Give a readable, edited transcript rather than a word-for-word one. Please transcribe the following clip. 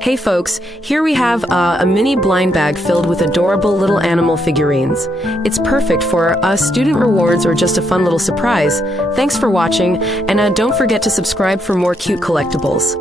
Hey folks, here we have a mini blind bag filled with adorable little animal figurines. It's perfect for student rewards or just a fun little surprise. Thanks for watching, and don't forget to subscribe for more cute collectibles.